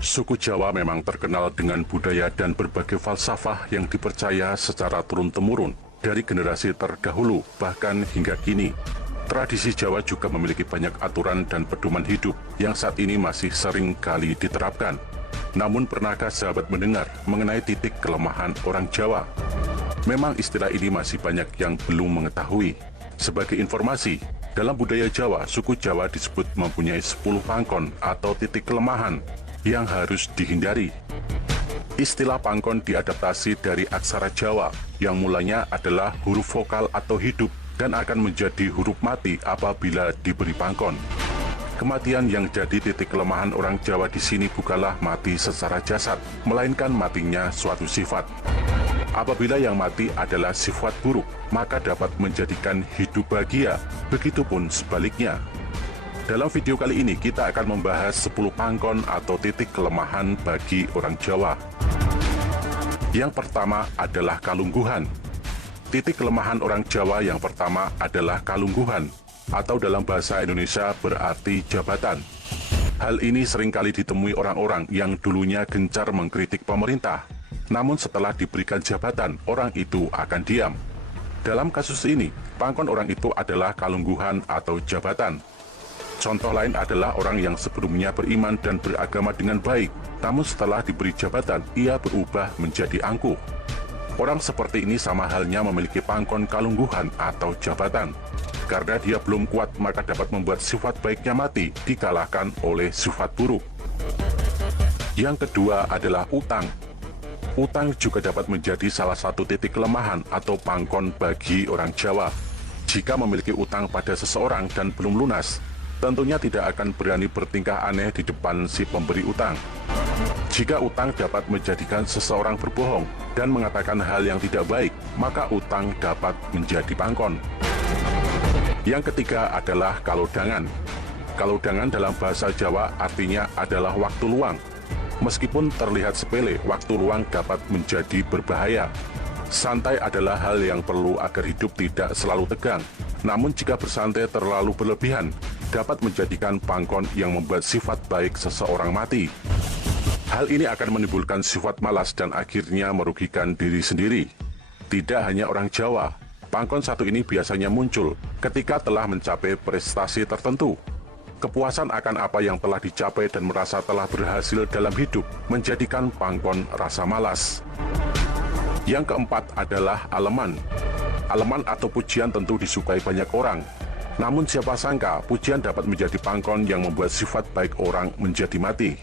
Suku Jawa memang terkenal dengan budaya dan berbagai falsafah yang dipercaya secara turun-temurun dari generasi terdahulu bahkan hingga kini. Tradisi Jawa juga memiliki banyak aturan dan pedoman hidup yang saat ini masih sering kali diterapkan. Namun pernahkah sahabat mendengar mengenai titik kelemahan orang Jawa? Memang istilah ini masih banyak yang belum mengetahui. Sebagai informasi, dalam budaya Jawa, suku Jawa disebut mempunyai 10 pangkon atau titik kelemahan yang harus dihindari. Istilah pangkon diadaptasi dari aksara Jawa yang mulanya adalah huruf vokal atau hidup dan akan menjadi huruf mati apabila diberi pangkon. Kematian yang jadi titik kelemahan orang Jawa di sini bukanlah mati secara jasad, melainkan matinya suatu sifat. Apabila yang mati adalah sifat buruk, maka dapat menjadikan hidup bahagia, begitupun sebaliknya. Dalam video kali ini kita akan membahas 10 pangkon atau titik kelemahan bagi orang Jawa. Yang pertama adalah kalungguhan. Titik kelemahan orang Jawa yang pertama adalah kalungguhan, atau dalam bahasa Indonesia berarti jabatan. Hal ini seringkali ditemui orang-orang yang dulunya gencar mengkritik pemerintah, namun setelah diberikan jabatan, orang itu akan diam. Dalam kasus ini, pangkon orang itu adalah kalungguhan atau jabatan. Contoh lain adalah orang yang sebelumnya beriman dan beragama dengan baik, namun setelah diberi jabatan, ia berubah menjadi angkuh. Orang seperti ini sama halnya memiliki pangkon kalungguhan atau jabatan. Karena dia belum kuat, maka dapat membuat sifat baiknya mati, dikalahkan oleh sifat buruk. Yang kedua adalah utang. Utang juga dapat menjadi salah satu titik kelemahan atau pangkon bagi orang Jawa. Jika memiliki utang pada seseorang dan belum lunas, tentunya tidak akan berani bertingkah aneh di depan si pemberi utang. Jika utang dapat menjadikan seseorang berbohong dan mengatakan hal yang tidak baik, maka utang dapat menjadi pangkon. Yang ketiga adalah kalaudangan. Kalaudangan dalam bahasa Jawa artinya adalah waktu luang. Meskipun terlihat sepele, waktu luang dapat menjadi berbahaya. Santai adalah hal yang perlu agar hidup tidak selalu tegang. Namun jika bersantai terlalu berlebihan, dapat menjadikan pangkon yang membuat sifat baik seseorang mati. Hal ini akan menimbulkan sifat malas dan akhirnya merugikan diri sendiri. Tidak hanya orang Jawa, pangkon satu ini biasanya muncul ketika telah mencapai prestasi tertentu. Kepuasan akan apa yang telah dicapai dan merasa telah berhasil dalam hidup menjadikan pangkon rasa malas. Yang keempat adalah aleman. Aleman atau pujian tentu disukai banyak orang. Namun siapa sangka pujian dapat menjadi pangkon yang membuat sifat baik orang menjadi mati.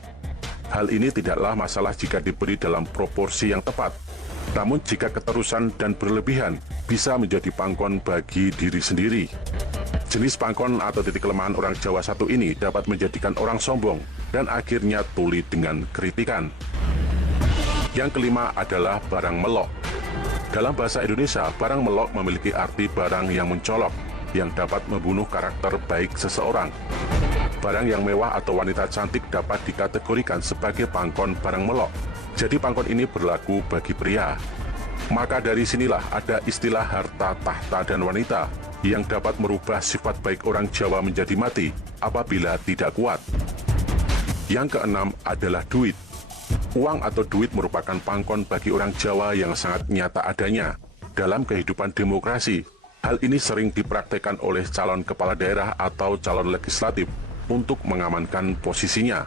Hal ini tidaklah masalah jika diberi dalam proporsi yang tepat. Namun jika keterusan dan berlebihan, bisa menjadi pangkon bagi diri sendiri. Jenis pangkon atau titik kelemahan orang Jawa satu ini dapat menjadikan orang sombong dan akhirnya tuli dengan kritikan. Yang kelima adalah barang melok. Dalam bahasa Indonesia, barang melok memiliki arti barang yang mencolok, yang dapat membunuh karakter baik seseorang. Barang yang mewah atau wanita cantik dapat dikategorikan sebagai pangkon barang melok. Jadi pangkon ini berlaku bagi pria. Maka dari sinilah ada istilah harta, tahta, dan wanita yang dapat merubah sifat baik orang Jawa menjadi mati apabila tidak kuat. Yang keenam adalah duit. Uang atau duit merupakan pangkon bagi orang Jawa yang sangat nyata adanya. Dalam kehidupan demokrasi, hal ini sering dipraktekkan oleh calon kepala daerah atau calon legislatif untuk mengamankan posisinya.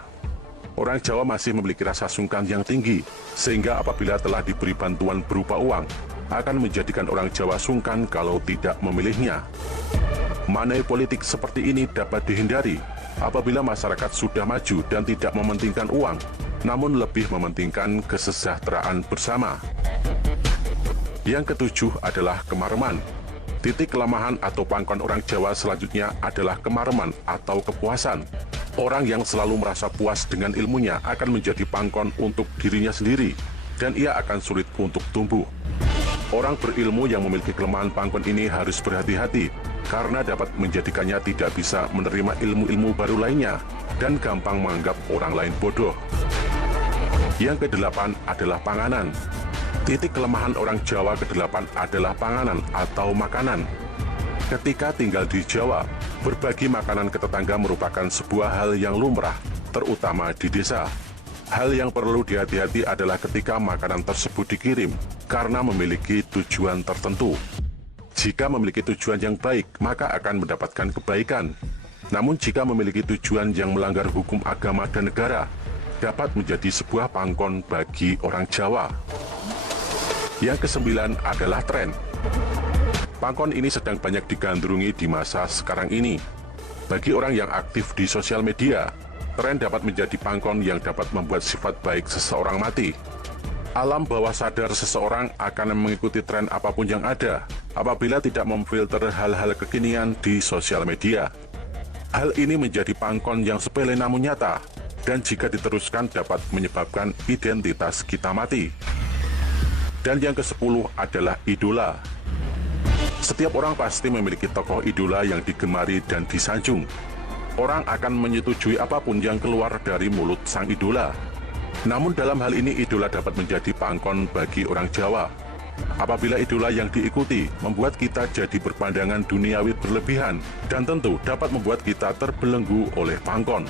Orang Jawa masih memiliki rasa sungkan yang tinggi, sehingga apabila telah diberi bantuan berupa uang, akan menjadikan orang Jawa sungkan kalau tidak memilihnya. Money politik seperti ini dapat dihindari apabila masyarakat sudah maju dan tidak mementingkan uang, namun lebih mementingkan kesejahteraan bersama. Yang ketujuh adalah kemareman. Titik kelemahan atau pangkon orang Jawa selanjutnya adalah kemareman atau kepuasan. Orang yang selalu merasa puas dengan ilmunya akan menjadi pangkon untuk dirinya sendiri, dan ia akan sulit untuk tumbuh. Orang berilmu yang memiliki kelemahan pangkon ini harus berhati-hati, karena dapat menjadikannya tidak bisa menerima ilmu-ilmu baru lainnya, dan gampang menganggap orang lain bodoh. Yang kedelapan adalah panganan. Titik kelemahan orang Jawa kedelapan adalah panganan atau makanan. Ketika tinggal di Jawa, berbagi makanan ke tetangga merupakan sebuah hal yang lumrah, terutama di desa. Hal yang perlu dihati-hati adalah ketika makanan tersebut dikirim karena memiliki tujuan tertentu. Jika memiliki tujuan yang baik, maka akan mendapatkan kebaikan. Namun jika memiliki tujuan yang melanggar hukum agama dan negara, dapat menjadi sebuah pangkon bagi orang Jawa. Yang kesembilan adalah tren. Pangkon ini sedang banyak digandrungi di masa sekarang ini. Bagi orang yang aktif di sosial media, tren dapat menjadi pangkon yang dapat membuat sifat baik seseorang mati. Alam bawah sadar seseorang akan mengikuti tren apapun yang ada apabila tidak memfilter hal-hal kekinian di sosial media. Hal ini menjadi pangkon yang sepele namun nyata, dan jika diteruskan dapat menyebabkan identitas kita mati. Dan yang ke-10 adalah idola. Setiap orang pasti memiliki tokoh idola yang digemari dan disanjung. Orang akan menyetujui apapun yang keluar dari mulut sang idola. Namun dalam hal ini idola dapat menjadi pangkon bagi orang Jawa. Apabila idola yang diikuti membuat kita jadi berpandangan duniawi berlebihan dan tentu dapat membuat kita terbelenggu oleh pangkon.